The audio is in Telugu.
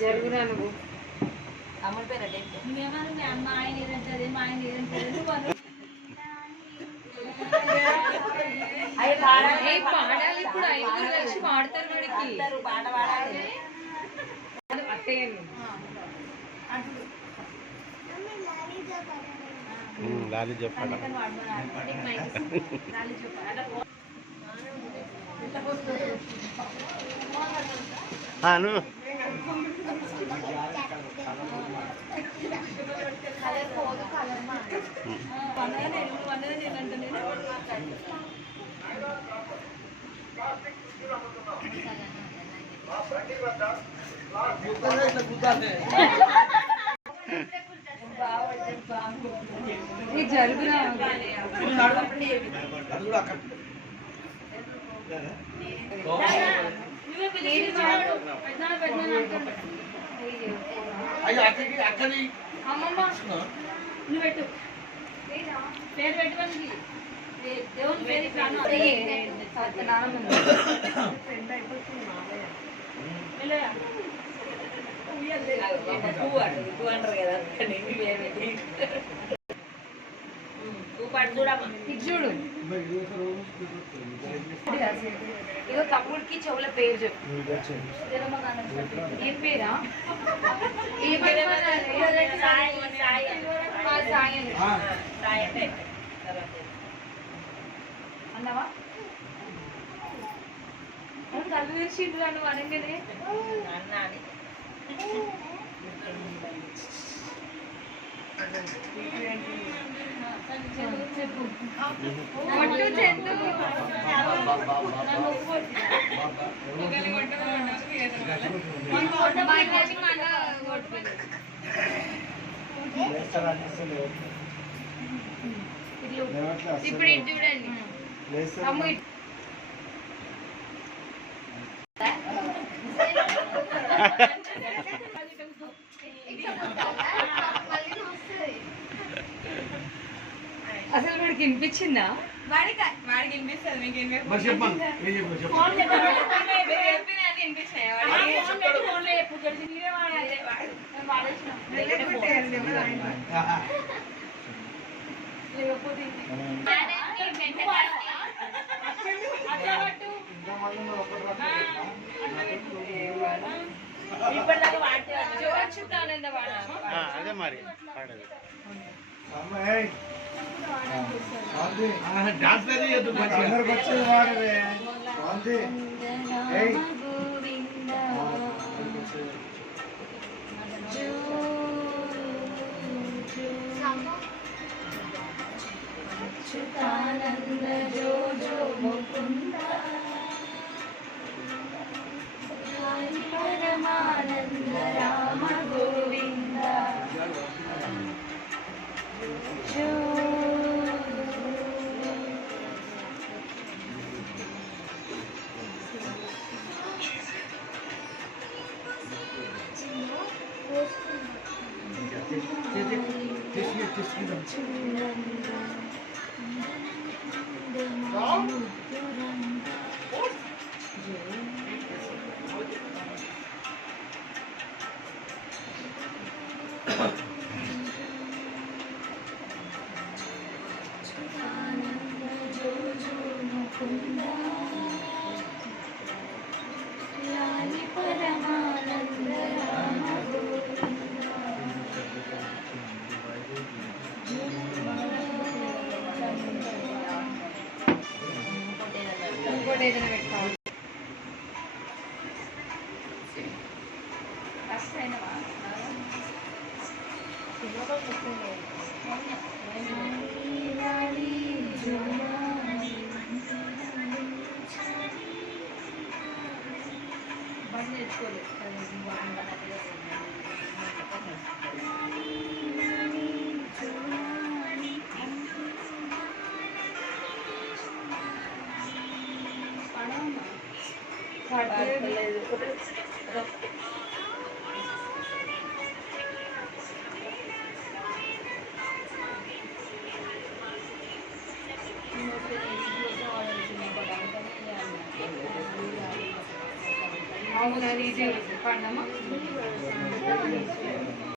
జరుగురా నువ్వు అమ్ముడు పేరు నువ్వేమన్నా మీ అమ్మ ఆయన ఏదంటే మా ఆయన ఏదంటే పాడాలి ఇప్పుడు 5 లక్షలు పాడతారు వీడికి పాట పాడాలి అట్టేయండి లాలి చెప్పాలి జరుగురా అమ్మమ్మ నువ్వు పెట్టు పేరు పెట్టుకోండి దేవుని పేరు చూడు ఇదో తమ్ముడికి చెవుల పేరు చెప్పు ఏం పేరా అన్నావా కళ్ళు తెరిచిండ్రు నువ్వు అనగానే చెప్పు ఇప్పుడు ఇది చూడండి అమ్మ అసలు వాడికి వినిపించిందా వాడికి వినిపిస్తుంది మీకు అదే మరి డాన్స్ च्युतानंद जो जो मुकुंद हरि परमानंद राम गोविंद जो ఏదైనా పెట్టుకోవాలి బండి తెచ్చుకోలేదు బాగుందని ఇది పాడదామా